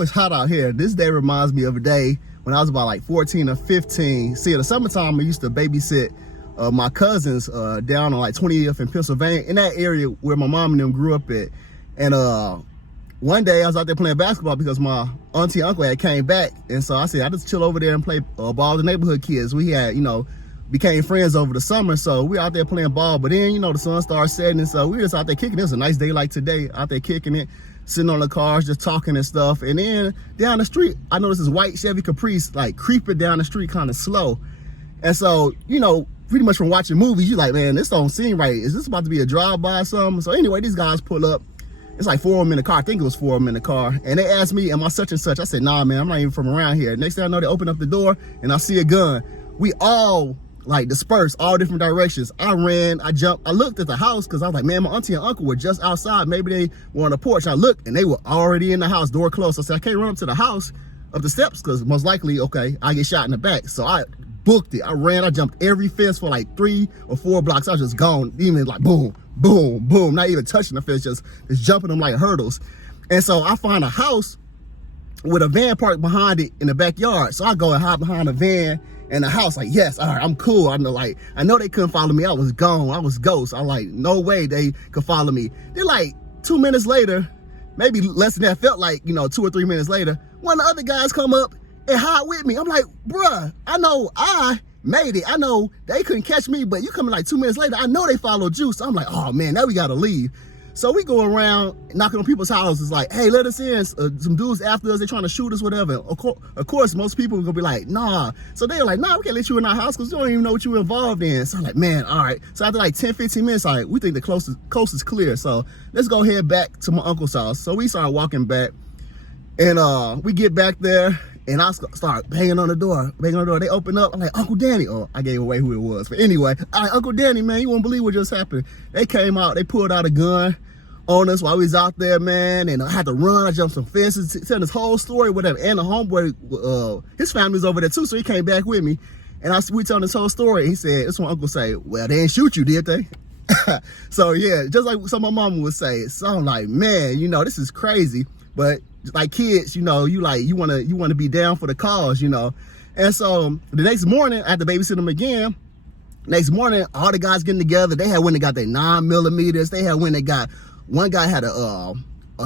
it's hot out here. This day reminds me of a day when I was about like 14 or 15. See, in the summertime, I used to babysit my cousins down on like 20th in Pennsylvania, in that area where my mom and them grew up at. And one day I was out there playing basketball because my auntie and uncle had came back. And so I said, I just chill over there and play ball with the neighborhood kids. We had, became friends over the summer. So we out there playing ball. But then, the sun started setting. And so we were just out there kicking. It was a nice day like today, out there kicking it, sitting on the cars, just talking and stuff. And then down the street, I noticed this white Chevy Caprice like creeping down the street kind of slow. And so, pretty much from watching movies, you're like, man, this don't seem right. Is this about to be a drive-by or something? So anyway, these guys pull up. It's like 4 of them in the car. I think it was 4 of them in the car. And they asked me, am I such and such? I said, nah, man, I'm not even from around here. Next thing I know, they open up the door and I see a gun. We all like dispersed all different directions. I ran, I jumped, I looked at the house because I was like, man, my auntie and uncle were just outside. Maybe they were on the porch. I looked and they were already in the house, door closed. So I said, I can't run up to the house up the steps because most likely, okay, I get shot in the back. So I booked it. I ran, I jumped every fence for like 3 or 4 blocks. I was just gone, even like boom, boom, boom, not even touching the fence, just jumping them like hurdles. And so I find a house with a van parked behind it in the backyard. So I go and hide behind the van and the house, like, yes, all right, I'm cool. I know they couldn't follow me. I was gone, I was ghost. I'm like, no way they could follow me. Then like 2 minutes later, maybe less than that, felt like, 2 or 3 minutes later, one of the other guys come up and hide with me. I'm like, bruh, I know I made it. I know they couldn't catch me, but you coming like 2 minutes later, I know they followed you. So I'm like, oh man, now we gotta leave. So we go around knocking on people's houses like, hey, let us in. Some dudes after us, they trying to shoot us, whatever. Of course, most people are gonna be like, nah. So they're like, nah, we can't let you in our house because you don't even know what you were involved in. So I'm like, man, all right. So after like 10, 15 minutes, all right, we think the coast is clear. So let's go head back to my uncle's house. So we started walking back and we get back there. And I start banging on the door. They open up. I'm like, Uncle Danny. Oh, I gave away who it was. But anyway, Uncle Danny, man, you won't believe what just happened. They came out. They pulled out a gun on us while we was out there, man. And I had to run. I jumped some fences, telling this whole story, whatever. And the homeboy, his family's over there too, so he came back with me. And we telling this whole story. He said, this one uncle say, well, they didn't shoot you, did they? So yeah, just like some of my mama would say. So I'm like, man, this is crazy. But like kids, you want to be down for the cause, And so the next morning, I had to babysit them again. Next morning, all the guys getting together. They had went and got their 9mm. They had went and got, one guy had a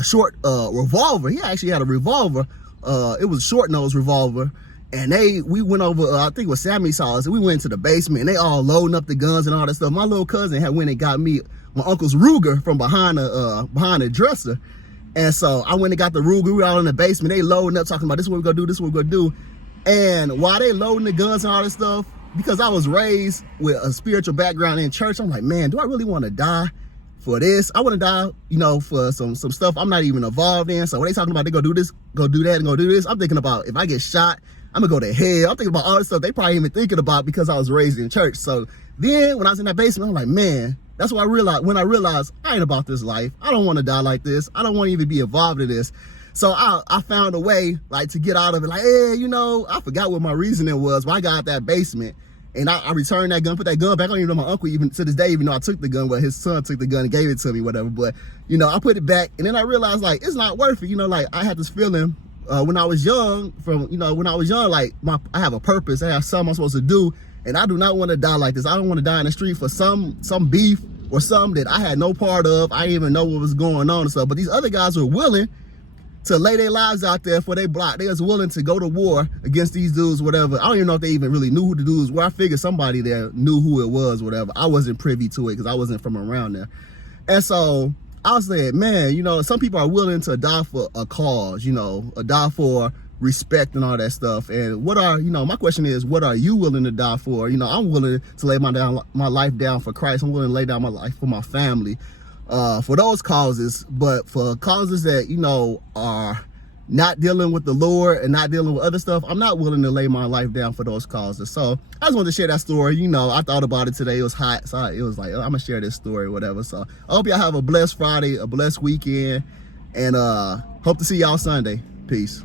short revolver. He actually had a revolver. It was a short nose revolver. And we went over, I think it was Sammy's house. And we went to the basement and they all loading up the guns and all that stuff. My little cousin had went and got me my uncle's Ruger from behind the dresser. And so I went and got the Ruger. We were out in the basement. They loading up, talking about this is what we're gonna do, this is what we're gonna do. And while they loading the guns and all this stuff, because I was raised with a spiritual background in church, I'm like, man, do I really want to die for this? I want to die, for some stuff I'm not even involved in. So when they talking about they gonna do this, go do that, and go do this, I'm thinking about if I get shot, I'm gonna go to hell. I'm thinking about all this stuff they probably even thinking about because I was raised in church. So then when I was in that basement, I'm like, man, that's what I realized when I realized I ain't about this life. I don't want to die like this. I don't want to even be involved in this. So I found a way like to get out of it. Like, hey, I forgot what my reasoning was when I got out that basement. And I returned that gun, put that gun back. I don't even know my uncle even to this day, even though I took the gun, but his son took the gun and gave it to me, whatever. But, I put it back. And then I realized like, it's not worth it. Like I had this feeling when I was young like I have a purpose. I have something I'm supposed to do. And I do not want to die like this. I don't want to die in the street for some beef or something that I had no part of. I didn't even know what was going on and stuff. But these other guys were willing to lay their lives out there for their block. They was willing to go to war against these dudes, whatever. I don't even know if they even really knew who the dudes were. I figured somebody there knew who it was, whatever. I wasn't privy to it because I wasn't from around there. And so I was like, man, some people are willing to die for a cause, die for respect and all that stuff. And my question is, what are you willing to die for? I'm willing to lay my life down for Christ. I'm willing to lay down my life for my family, for those causes. But for causes that, are not dealing with the Lord and not dealing with other stuff, I'm not willing to lay my life down for those causes. So I just wanted to share that story. I thought about it today. It was hot. So it was like, I'm gonna share this story, whatever. So I hope y'all have a blessed Friday, a blessed weekend, and hope to see y'all Sunday. Peace.